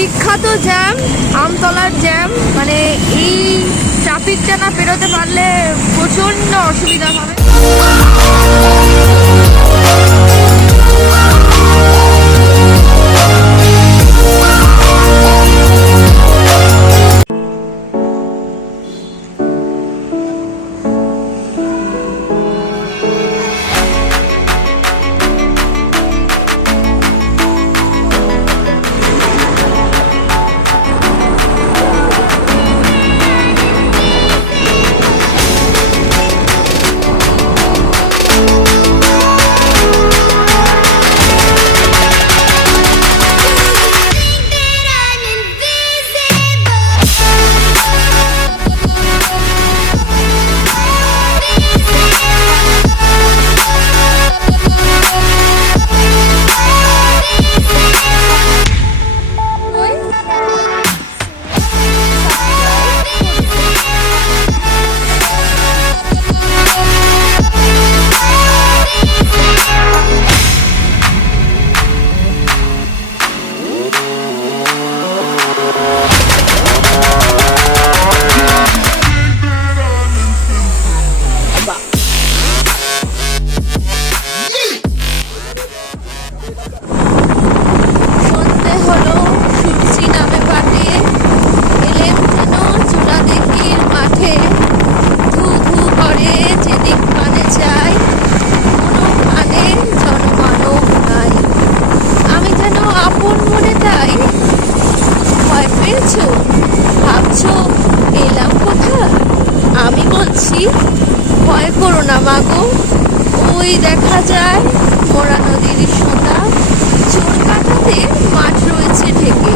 বিখ্যাত jam, আমতলার jam. মানে এই ট্রাফিকটা না পেরোতে পারলে প্রচণ্ড অসুবিধা হবে। ভাবছো এলাম কোথা? আমি বলছি ভয় করো না মাগো, ওই দেখা যায় মোরা নদীর সোঁতা, চোর কাটাতে মাঠ রয়েছে ঢেকে,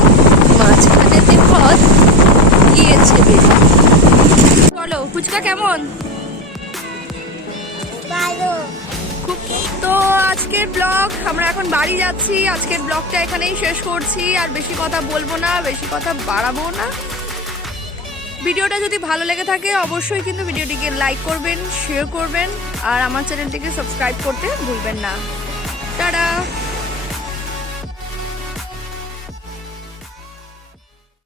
মাঝখানেতে পথ গিয়েছে বেশি। বলো ফুচকা কেমন? খুব। তো আজকের ব্লগ, আমরা এখন বাড়ি যাচ্ছি। আজকের ব্লগটা এখানেই শেষ করছি, আর বেশি কথা বলবো না, বেশি কথা বাড়াবো না। ভিডিওটা যদি ভালো লেগে থাকে অবশ্যই কিন্তু ভিডিওটিকে লাইক করবেন, শেয়ার করবেন, আর আমার চ্যানেলটিকে সাবস্ক্রাইব করতে ভুলবেন না। টাটা।